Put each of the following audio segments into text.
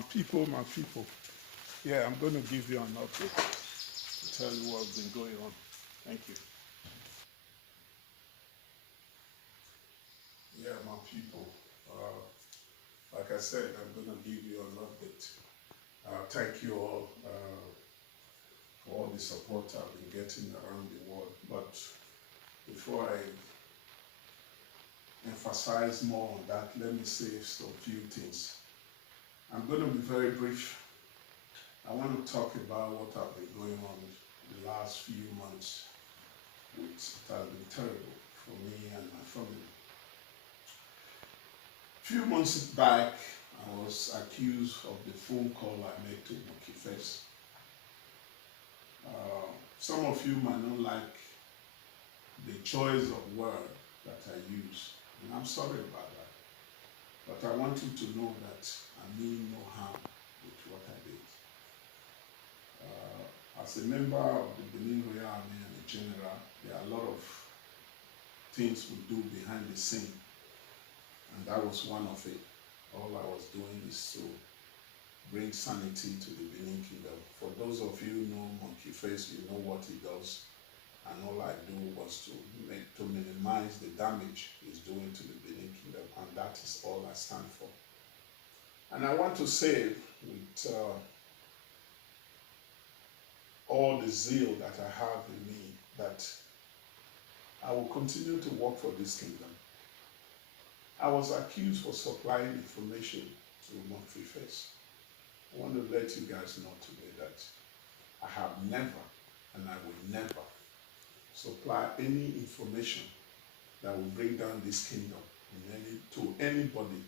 My people. Yeah, I'm going to give you an update to tell you what's been going on. Thank you. Yeah, my people. Like I said, I'm going to give you an update. Thank you all for all the support I've been getting around the world. But before I emphasize more on that, let me say some few things. I'm going to be very brief. I want to talk about what has been going on the last few months, which has been terrible for me and my family. A few months back, I was accused of the phone call I made to Mokifes. Some of you might not like the choice of word that I use, and I'm sorry about that. But I want you to know that I mean no harm with what I did. As a member of the Benin Royal Army and a general, there are a lot of things we do behind the scene, and that was one of it. All I was doing is to bring sanity to the Benin Kingdom. For those of you who know Monkey Face, you know what he does, and all I do was to minimize the damage he's doing to the Benin Kingdom, and that is all I stand for. And I want to say with all the zeal that I have in me that I will continue to work for this kingdom. I was accused for supplying information to Monkey Face. I want to let you guys know today that I have never and I will never supply any information that will bring down this kingdom to anybody,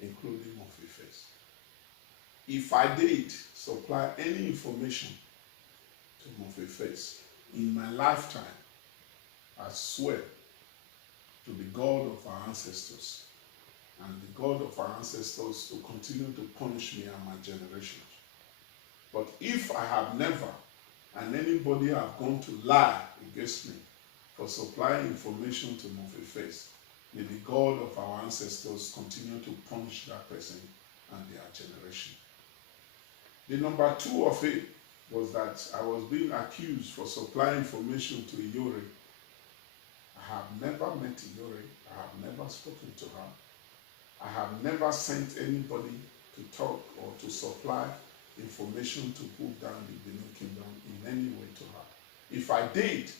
including Monkey Face. If I did supply any information to Monkey Face in my lifetime, I swear to the God of our ancestors and the God of our ancestors to continue to punish me and my generations. But if I have never, and anybody have gone to lie against me for supplying information to Monkey Face, may the God of our ancestors continue to punish that person and their generation. The number two of it was that I was being accused for supplying information to Iyore. I have never met Iyore. I have never spoken to her. I have never sent anybody to talk or to supply information to put down the Benin Kingdom in any way to her. If I did,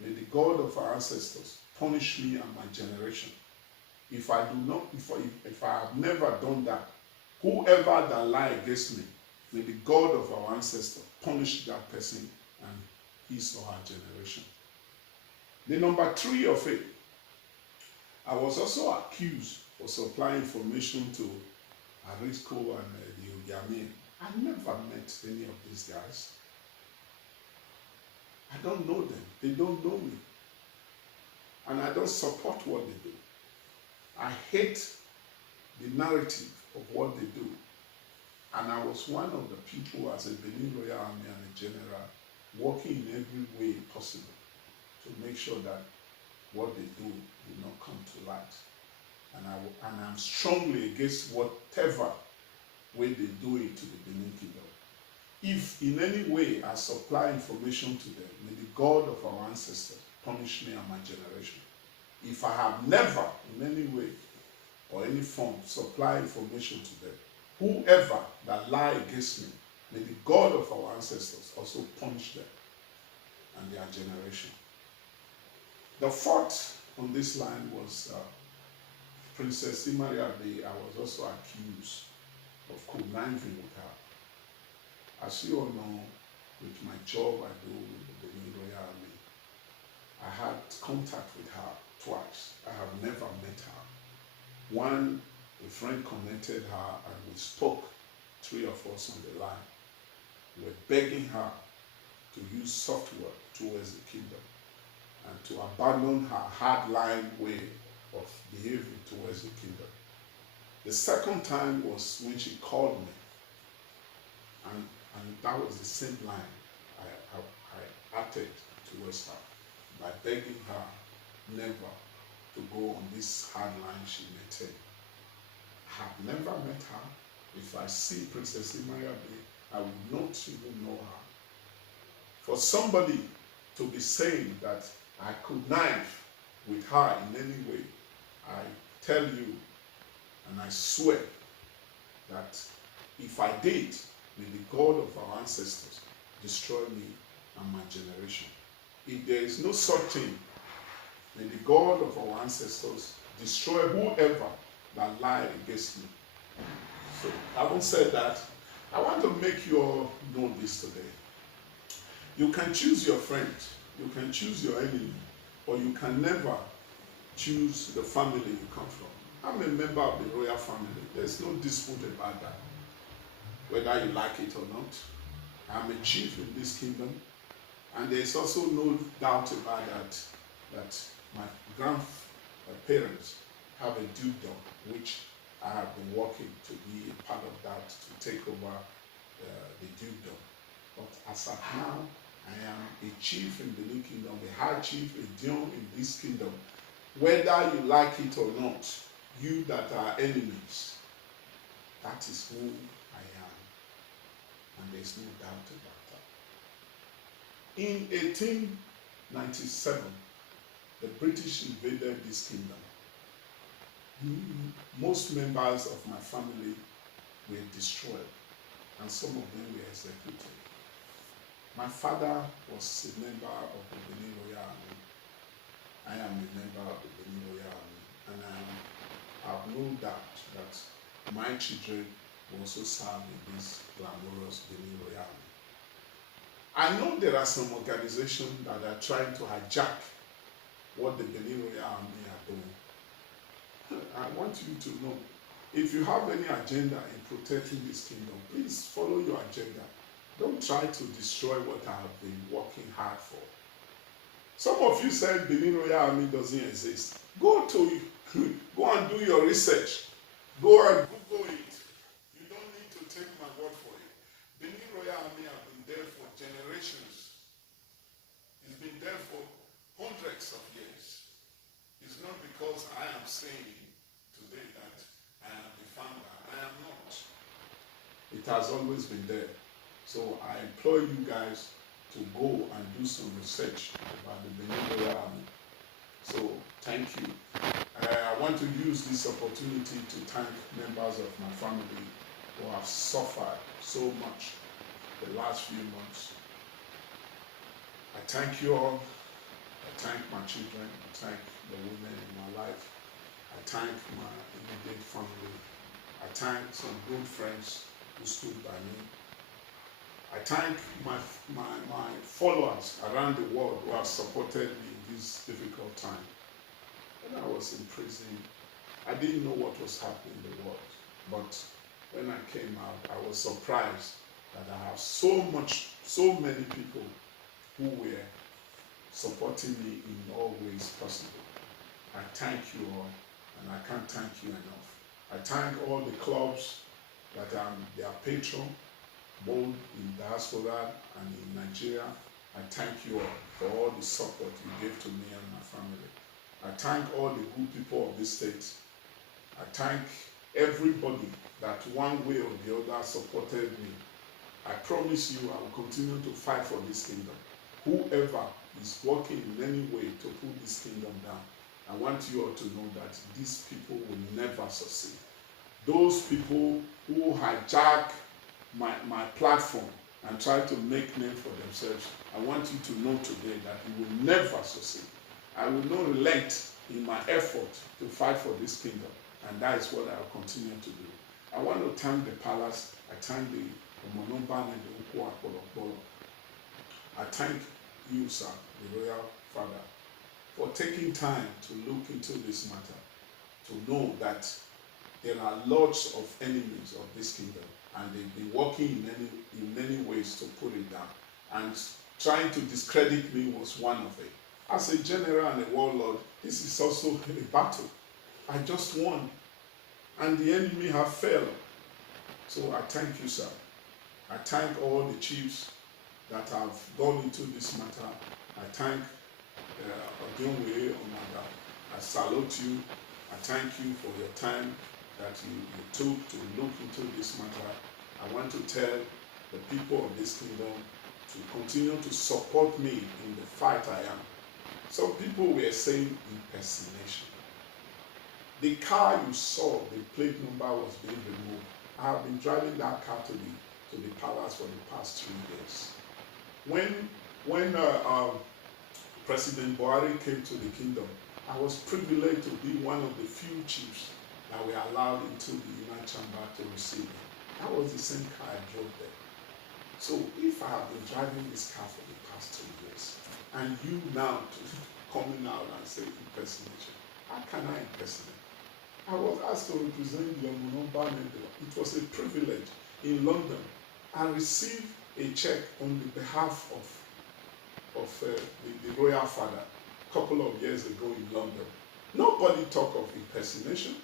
may the God of our ancestors punish me and my generation. If I do not, if I have never done that, whoever that lie against me, may the God of our ancestors punish that person and his or her generation. The number three of it, I was also accused for supplying information to Arisco and the Ogiame. I never met any of these guys. I don't know them. They don't know me. And I don't support what they do. I hate the narrative of what they do. And I was one of the people as a Benin Royal Army and a general working in every way possible to make sure that what they do will not come to light. And I'm strongly against whatever way they do it to the Benin Kingdom. If in any way I supply information to them, may the God of our ancestors punish me and my generation. If I have never in any way or any form supply information to them, whoever that lie against me, may the God of our ancestors also punish them and their generation. The fourth on this line was Princess Imaria Day. I was also accused of conniving with her. As you all know, with my job I do with the Benin Royal Army, I had contact with her twice. I have never met her. One, a friend connected her and we spoke, three of us on the line. We were begging her to use software towards the kingdom and to abandon her hardline way of behaving towards the kingdom. The second time was when she called me, and that was the same line I acted towards her by begging her never to go on this hard line she maintained. I have never met her. If I see Princess Imariabe, I will not even know her. For somebody to be saying that I connive with her in any way, I tell you and I swear that if I did, may the God of our ancestors destroy me and my generation. If there is no such thing, may the God of our ancestors destroy whoever that lie against me. So, having said that, I want to make you all know this today. You can choose your friend, you can choose your enemy, but you can never choose the family you come from. I'm a member of the royal family. There's no dispute about that, whether you like it or not. I'm a chief in this kingdom, and there's also no doubt about that my grandparents have a dukedom, which I have been working to be a part of that, to take over the dukedom. But as of now, I am a chief in the new kingdom, a high chief, a JION in this kingdom. Whether you like it or not, you that are enemies, that is who I am. And there's no doubt about that. In 1897, the British invaded this kingdom. Most members of my family were destroyed, and some of them were executed. My father was a member of the Benin Royal Army. I am a member of the Benin Royal Army, and I have no doubt that my children will also serve in this glamorous Benin Royal Army. I know there are some organizations that are trying to hijack what the Benin Royal Army are doing. I want you to know, if you have any agenda in protecting this kingdom, please follow your agenda. Don't try to destroy what I have been working hard for. Some of you said Benin Royal Army doesn't exist. Go and do your research. Go and Google it. You don't need to take my word for it. Benin Royal Army have been there for generations. It's been there for hundreds of years. It's not because I am saying today that I am the founder. I am not. It has always been there. So I implore you guys to go and do some research about the Benin Royal Army. So thank you. I want to use this opportunity to thank members of my family who have suffered so much the last few months. I thank you all. I thank my children. I thank the women in my life. I thank my immediate family. I thank some good friends who stood by me. I thank my followers around the world who have supported me in this difficult time. When I was in prison, I didn't know what was happening in the world. But when I came out, I was surprised that I have so many people who were supporting me in all ways possible. I thank you all, and I can't thank you enough. I thank all the clubs that I'm their patron, both in diaspora and in Nigeria. I thank you all for all the support you gave to me and my family. I thank all the good people of this state. I thank everybody that one way or the other supported me. I promise you I will continue to fight for this kingdom. Whoever is working in any way to put this kingdom down, I want you all to know that these people will never succeed. Those people who hijack my platform and try to make name for themselves, I want you to know today that you will never succeed. I will not relent in my effort to fight for this kingdom, and that is what I will continue to do. I want to thank the palace. I thank the Monoban and the Okoro. I thank you, sir, the royal father, for taking time to look into this matter, to know that there are lots of enemies of this kingdom, and they've been working in many ways to put it down. And trying to discredit me was one of it. As a general and a warlord, this is also a battle. I just won, and the enemy have failed. So I thank you, sir. I thank all the chiefs that have gone into this matter. I thank Odionwe Onaga. I salute you. I thank you for your time. that you took to look into this matter. I want to tell the people of this kingdom to continue to support me in the fight I am. Some people were saying impersonation. The car you saw, the plate number was being removed. I have been driving that car to the palace for the past 3 years. When President Buhari came to the kingdom, I was privileged to be one of the few chiefs that were allowed into the United Chamber to receive him. That was the same car I drove there. So if I have been driving this car for the past 2 years, and you now coming out and say impersonation, how can I impersonate? I was asked to represent the Omonomba. It was a privilege in London. I received a check on the behalf of the royal father a couple of years ago in London. Nobody talked of impersonation.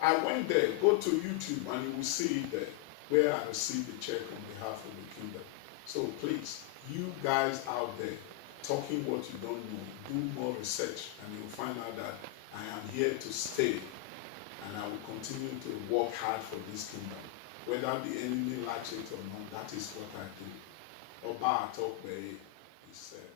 I went there, go to YouTube, and you will see it there, where I received the check on behalf of the kingdom. So please, you guys out there, talking what you don't know, do more research, and you'll find out that I am here to stay, and I will continue to work hard for this kingdom. Whether the enemy likes it or not, that is what I do. Oba Atokbe, he said.